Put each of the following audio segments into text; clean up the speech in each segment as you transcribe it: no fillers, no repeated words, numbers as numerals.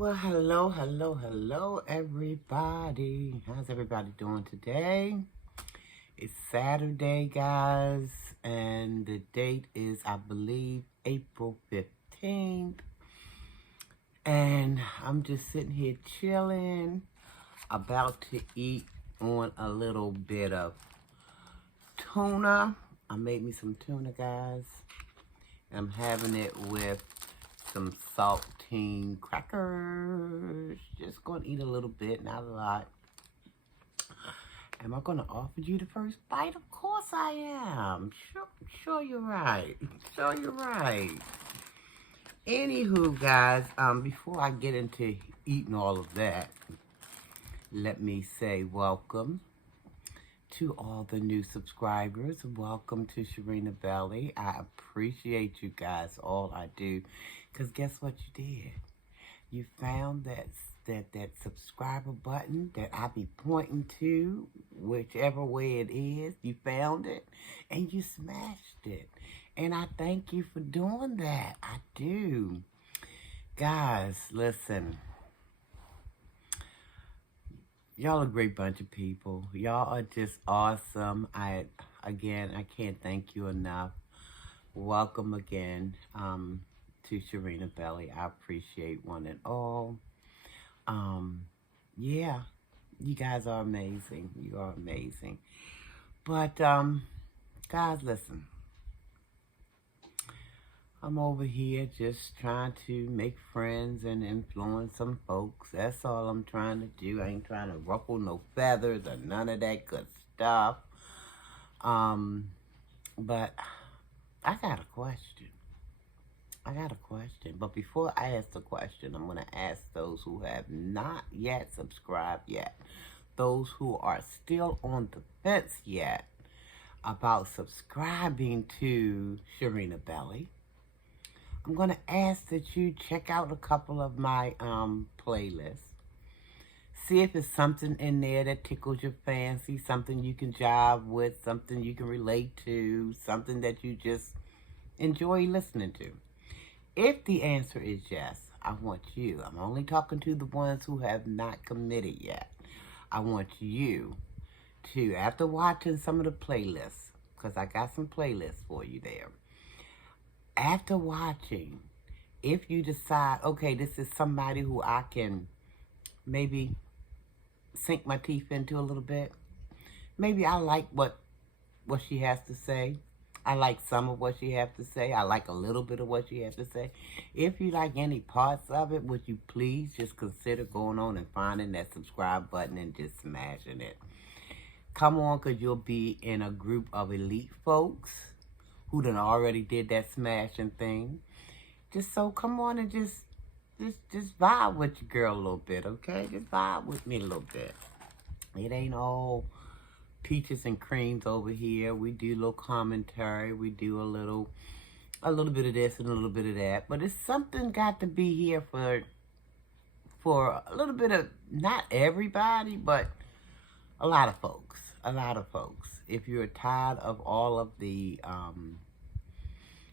Well, hello, everybody. How's everybody doing today? It's Saturday, guys, and the date is, I believe, April 15th. And I'm just sitting here chilling, about to eat on a little bit of tuna. I made me some tuna, guys. I'm having it with some saltine crackers. Just gonna eat a little bit, not a lot. Am I gonna offer you the first bite? Of course I am. Sure you're right. Sure you're right. Anywho, guys, before I get into eating all of that, let me say welcome to all the new subscribers. Welcome to Sharinabelloftheball. I appreciate you guys, all I do. Because guess what you did? You found that subscriber button that I be pointing to, whichever way it is, you found it, and you smashed it. And I thank you for doing that. I do. Guys, listen. Y'all a great bunch of people. Y'all are just awesome. Again, I can't thank you enough. Welcome again to Sharinabelloftheball. I appreciate one and all. Yeah, you guys are amazing. You are amazing. But guys, listen. I'm over here just trying to make friends and influence some folks. That's all I'm trying to do. I ain't trying to ruffle no feathers or none of that good stuff. But I got a question. But before I ask the question, I'm going to ask those who have not yet subscribed yet, those who are still on the fence yet about subscribing to Sharinabelloftheball. I'm going to ask that you check out a couple of my playlists. See if there's something in there that tickles your fancy, something you can jive with, something you can relate to, something that you just enjoy listening to. If the answer is yes, I want you, I'm only talking to the ones who have not committed yet. I want you to, after watching some of the playlists, because I got some playlists for you there. After watching, if you decide, okay, this is somebody who I can maybe sink my teeth into a little bit. Maybe I like what she has to say. I like some of what she has to say. I like a little bit of what she has to say. If you like any parts of it, would you please just consider going on and finding that subscribe button and just smashing it. Come on, because you'll be in a group of elite folks who done already did that smashing thing. Just so come on and just vibe with your girl a little bit, okay? Just vibe with me a little bit. It ain't all peaches and creams over here. We do a little commentary. We do a little bit of this and a little bit of that. But it's something got to be here for a little bit of, not everybody, but a lot of folks. If you're tired of all of the,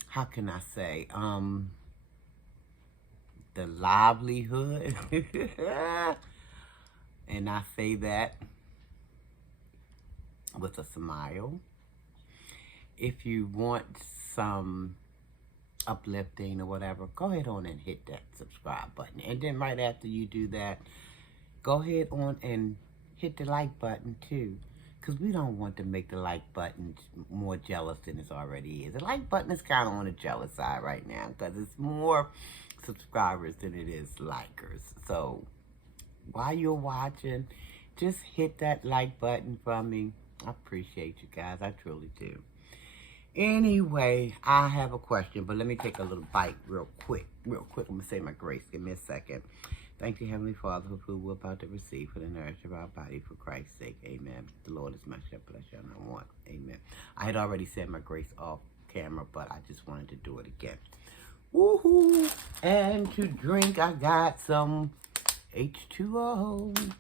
how can I say, the livelihood, and I say that with a smile. If you want some uplifting or whatever, go ahead on and hit that subscribe button. And then right after you do that, go ahead on and hit the like button too. Because we don't want to make the like button more jealous than it already is. The like button is kind of on the jealous side right now because it's more subscribers than it is likers. So while you're watching, just hit that like button for me. I appreciate you guys. I truly do. Anyway, I have a question, but let me take a little bite real quick. I'm going to say my grace. Give me a second. Thank you, Heavenly Father, for food we're about to receive for the nourishment of our body, for Christ's sake. Amen. The Lord is my shepherd, I shall not want. Amen. I had already said my grace off camera, but I just wanted to do it again. Woohoo! And to drink, I got some H2O.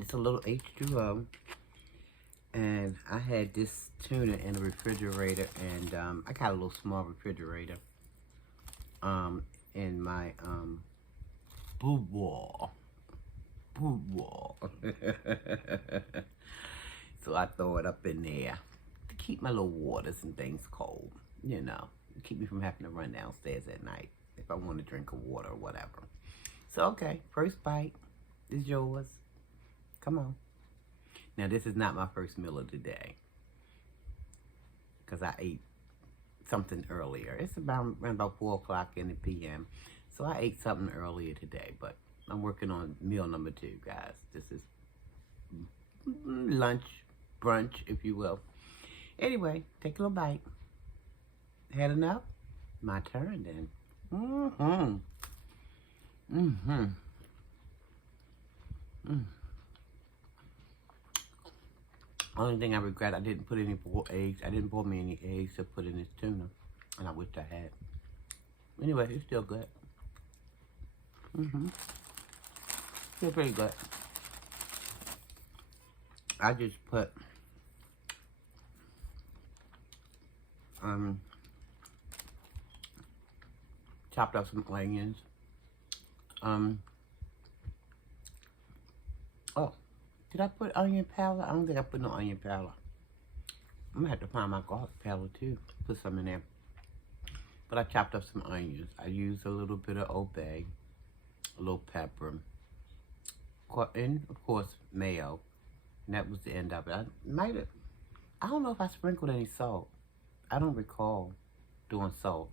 It's a little H2O. And I had this tuna in the refrigerator, and I got a little small refrigerator in my Football. Football. So I throw it up in there to keep my little waters and things cold, you know. Keep me from having to run downstairs at night if I want to drink a water or whatever. So, okay, first bite is yours. Come on. Now, this is not my first meal of the day because I ate something earlier. It's around about 4 o'clock in the p.m. So I ate something earlier today, but I'm working on meal number 2, guys. This is lunch, brunch, if you will. Anyway, take a little bite. Had enough? My turn then. Only thing I regret, I didn't put any eggs. I didn't boil me any eggs to put in this tuna. And I wish I had. Anyway, it's still good. Still pretty good. I just put chopped up some onions. Oh, did I put onion powder? I don't think I put no onion powder. I'm gonna have to find my garlic powder too. Put some in there. But I chopped up some onions. I used a little bit of Old Bay, a little pepper, and of course mayo. And that was the end of it. I don't know if I sprinkled any salt. I don't recall doing salt.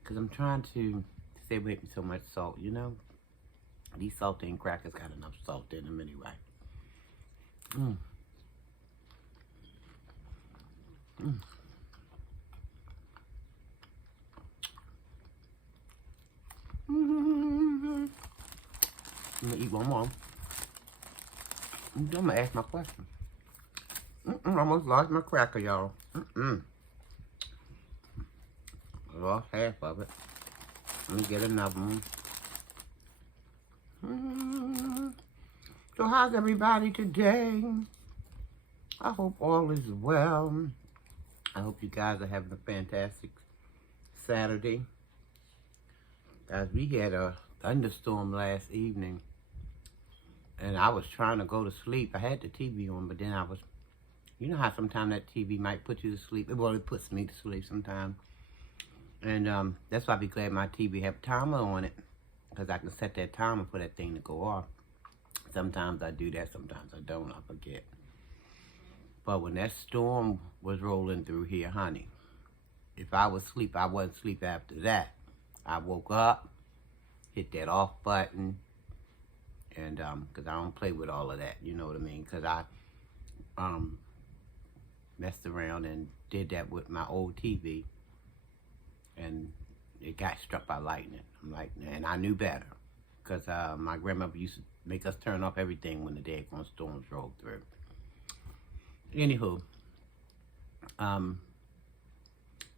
Because I'm trying to stay away from so much salt, you know? These saltine crackers got enough salt in them anyway. I'm gonna eat one more. I'm gonna ask my question. I almost lost my cracker, y'all. I lost half of it. Let me get another one. So how's everybody today? I hope all is well. I hope you guys are having a fantastic Saturday. Guys, we had a thunderstorm last evening. And I was trying to go to sleep. I had the TV on, but then I was... You know how sometimes that TV might put you to sleep? Well, it puts me to sleep sometimes. And that's why I be glad my TV have a timer on it. Because I can set that timer for that thing to go off. Sometimes I do that, sometimes I don't. I forget. But when that storm was rolling through here, honey, if I was asleep, I wasn't asleep after that. I woke up, hit that off button, and because I don't play with all of that, you know what I mean? Because I messed around and did that with my old TV, and it got struck by lightning. I'm like, and I knew better, because my grandmother used to make us turn off everything when the daggone storms rolled through. Anywho,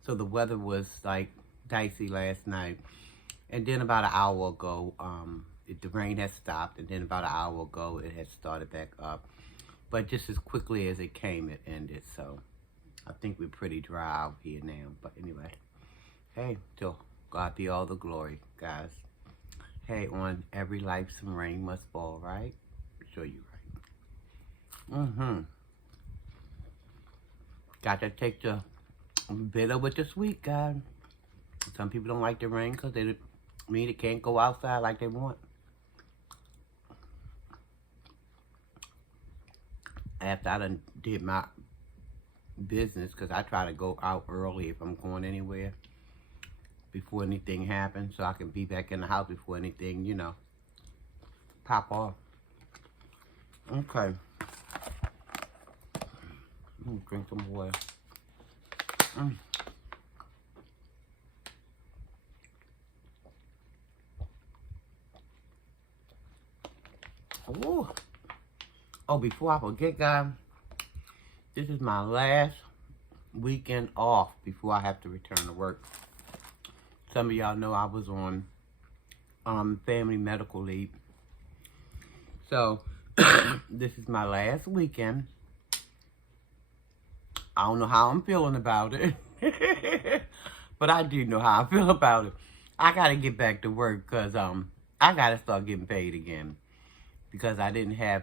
so the weather was like dicey last night, and then about an hour ago, the rain had stopped, and then about an hour ago, it had started back up. But just as quickly as it came, it ended. So I think we're pretty dry out here now. But anyway, hey, to God be all the glory, guys. Hey, on every life, some rain must fall, right? Sure you're right. Got to take the bitter with the sweet, guys. Some people don't like the rain because they can't go outside like they want. After I done did my business, because I try to go out early if I'm going anywhere before anything happens, so I can be back in the house before anything, you know, pop off. Okay. Drink some water. Ooh. Oh, before I forget, guys, this is my last weekend off before I have to return to work. Some of y'all know I was on family medical leave. So, this is my last weekend. I don't know how I'm feeling about it. But I do know how I feel about it. I got to get back to work because I gotta start getting paid again because I didn't have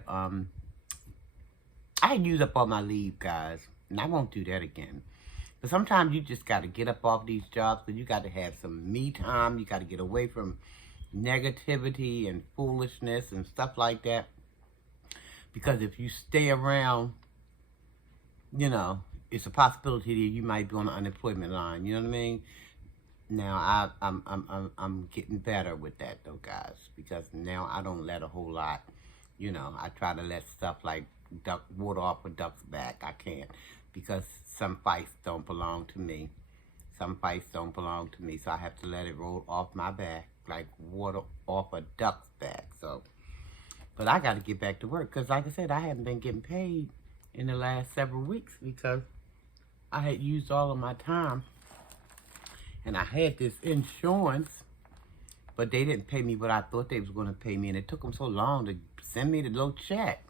I used up all my leave, guys, and I won't do that again. But sometimes you just got to get up off these jobs because you got to have some me time. You got to get away from negativity and foolishness and stuff like that. Because if you stay around, you know, it's a possibility that you might be on the unemployment line. You know what I mean? Now I'm getting better with that though, guys, because now I don't let a whole lot. You know, I try to let stuff like duck water off a duck's back. I can't because some fights don't belong to me. Some fights don't belong to me, so I have to let it roll off my back like water off a duck's back. So, but I got to get back to work because, like I said, I haven't been getting paid in the last several weeks because I had used all of my time. And I had this insurance, but they didn't pay me what I thought they was going to pay me. And it took them so long to send me the little check.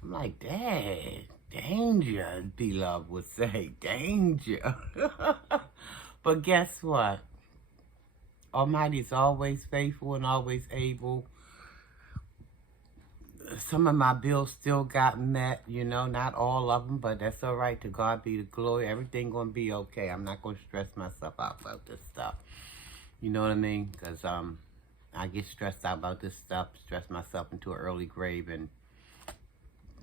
I'm like, Dad, danger, beloved would say, danger. But guess what? Almighty is always faithful and always able. Some of my bills still got met, you know, not all of them, but that's all right. To God be the glory. Everything going to be okay. I'm not going to stress myself out about this stuff. You know what I mean? Because I get stressed out about this stuff, stress myself into an early grave, and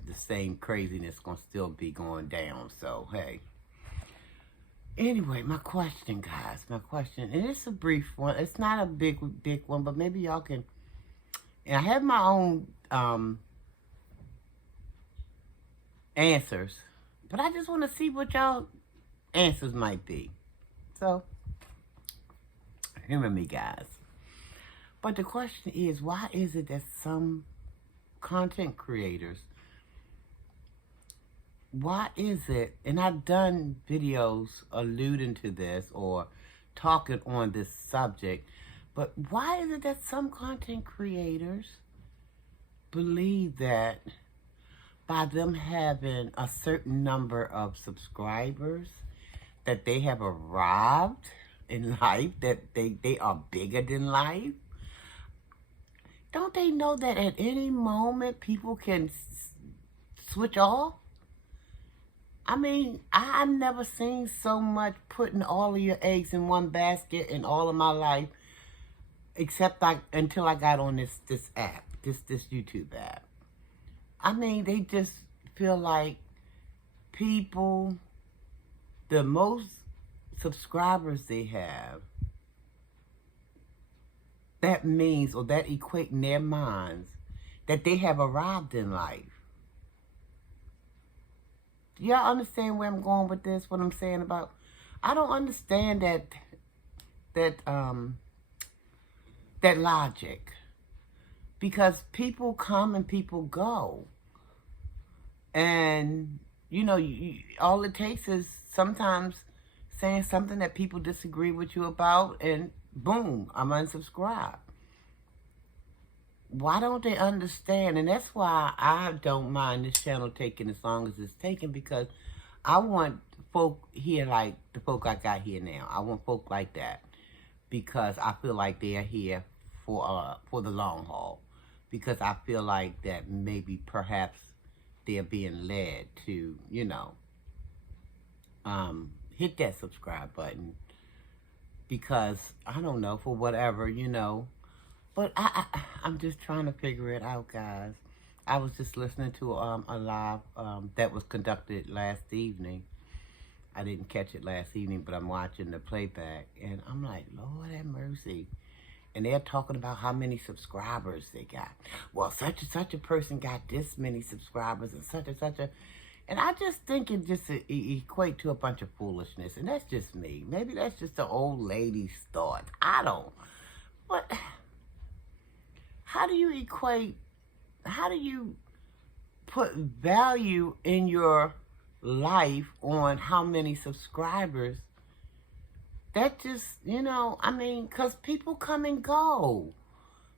the same craziness going to still be going down. So, hey. Anyway, my question, guys, and it's a brief one. It's not a big one, but maybe y'all can. And I have my own answers, but I just want to see what y'all answers might be. So, humor me, guys. But the question is, why is it that some content creators, why is it, and I've done videos alluding to this or talking on this subject, but why is it that some content creators believe that by them having a certain number of subscribers, that they have arrived in life, that they are bigger than life? Don't they know that at any moment people can switch off? I mean, I've never seen so much putting all of your eggs in one basket in all of my life, except until I got on this app, this YouTube app. I mean, they just feel like people, the most subscribers they have, that means, or that equate in their minds, that they have arrived in life. Do y'all understand where I'm going with this, what I'm saying about? I don't understand that logic. Because people come and people go. And, you know, all it takes is sometimes saying something that people disagree with you about, and boom, I'm unsubscribed. Why don't they understand? And that's why I don't mind this channel taking as long as it's taking, because I want folk here like the folk I got here now. I want folk like that because I feel like they're here for the long haul. Because I feel like that maybe perhaps they're being led to, you know, hit that subscribe button. Because, I don't know, for whatever, you know. But I'm just trying to figure it out, guys. I was just listening to a live that was conducted last evening. I didn't catch it last evening, but I'm watching the playback. And I'm like, Lord have mercy. And they're talking about how many subscribers they got. Well, such and such a person got this many subscribers and such a... And I just think it just equate to a bunch of foolishness. And that's just me. Maybe that's just the old lady's thought. I don't. But how do you equate... How do you put value in your life on how many subscribers? That just, you know, I mean, because people come and go.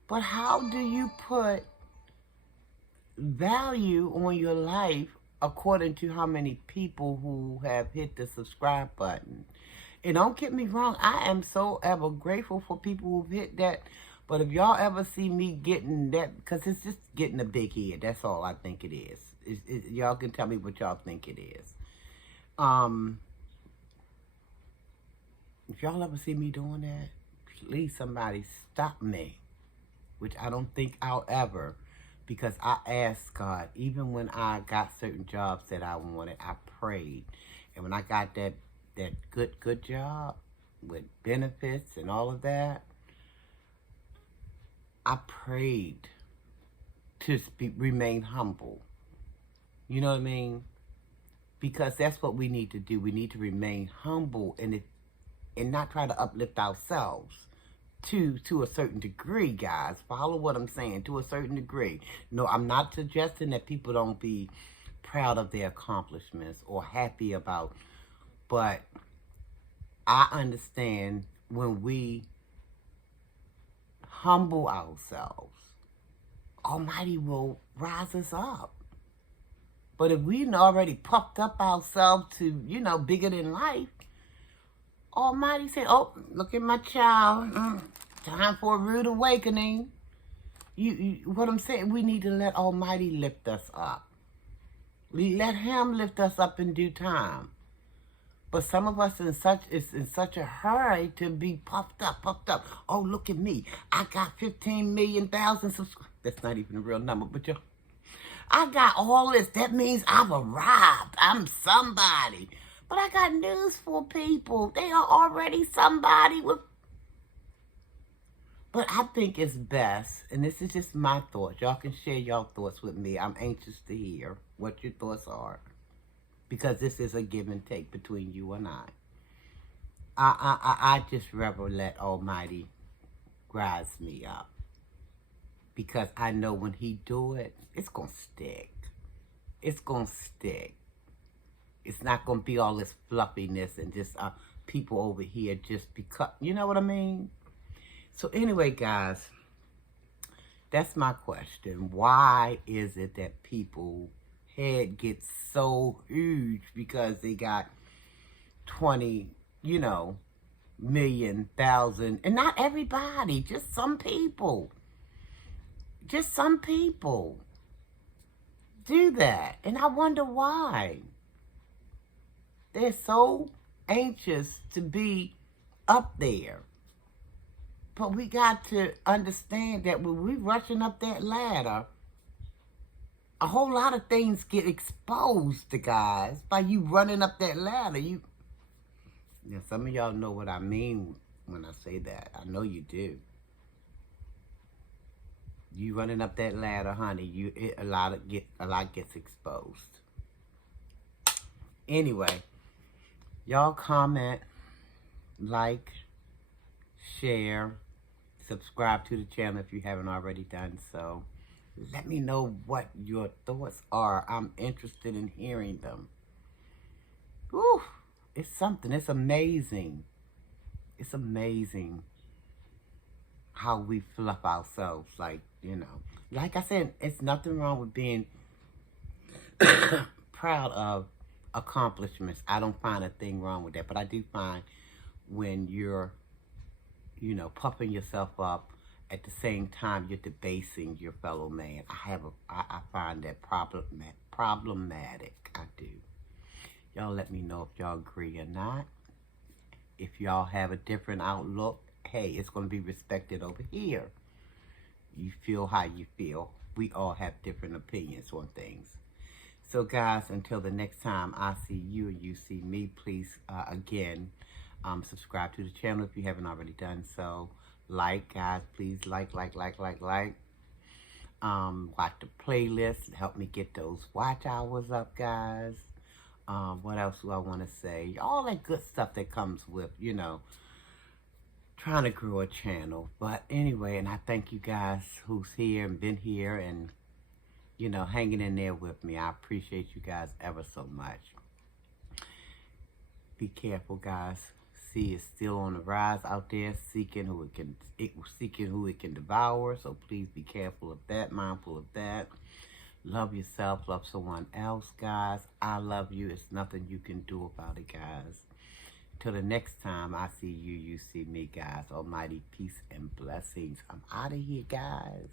But how do you put value on your life according to how many people who have hit the subscribe button? And don't get me wrong, I am so ever grateful for people who've hit that But if y'all ever see me getting that, because it's just getting a big head. That's all I think it is. Y'all can tell me what y'all think it is. If y'all ever see me doing that, please somebody stop me. Which I don't think I'll ever. Because I asked God, even when I got certain jobs that I wanted, I prayed. And when I got that good job with benefits and all of that, I prayed to remain humble. You know what I mean? Because that's what we need to do. We need to remain humble and not try to uplift ourselves to a certain degree, guys. Follow what I'm saying, to a certain degree. No, I'm not suggesting that people don't be proud of their accomplishments or happy about, but I understand when we humble ourselves, Almighty will rise us up. But if we already puffed up ourselves to, bigger than life, Almighty say, oh, look at my child. Time for a rude awakening. What I'm saying, we need to let Almighty lift us up. Let Him lift us up in due time. But some of us is in such a hurry to be puffed up. Oh, look at me. I got 15 million subscribers. That's not even a real number, but I got all this. That means I've arrived. I'm somebody. But I got news for people. They are already somebody with... But I think it's best, and this is just my thoughts. Y'all can share your thoughts with me. I'm anxious to hear what your thoughts are. Because this is a give and take between you and I. I just rather let Almighty rise me up. Because I know when He do it, it's going to stick. It's going to stick. It's not going to be all this fluffiness and just people over here just because, you know what I mean? So anyway, guys, that's my question. Why is it that people head gets so huge because they got 20, million, thousand, and not everybody, just some people. Just some people do that. And I wonder why. They're so anxious to be up there. But we got to understand that when we're rushing up that ladder, a whole lot of things get exposed to guys by you running up that ladder. Some of y'all know what I mean when I say that. I know you do. You running up that ladder, honey, a lot gets exposed. Anyway, y'all comment, like, share, subscribe to the channel if you haven't already done so. Let me know what your thoughts are. I'm interested in hearing them. Whew, it's something. It's amazing. It's amazing how we fluff ourselves. Like I said, it's nothing wrong with being proud of accomplishments. I don't find a thing wrong with that. But I do find when you're, puffing yourself up, at the same time you're debasing your fellow man. I find that problematic. I do. Y'all let me know if y'all agree or not. If y'all have a different outlook, hey, it's going to be respected over here. You feel how you feel. We all have different opinions on things. So guys, until the next time I see you and you see me, please, again, subscribe to the channel if you haven't already done so. Like, guys, please like. Watch the playlist. Help me get those watch hours up, guys. What else do I want to say? All that good stuff that comes with, trying to grow a channel. But anyway, and I thank you guys who's here and been here and, hanging in there with me. I appreciate you guys ever so much. Be careful, guys. Sea is still on the rise out there, seeking who it can devour. So please be careful of that, mindful of that. Love yourself, love someone else, guys. I love you. It's nothing you can do about it, guys. Till the next time I see you, you see me, guys. Almighty peace and blessings. I'm out of here, guys.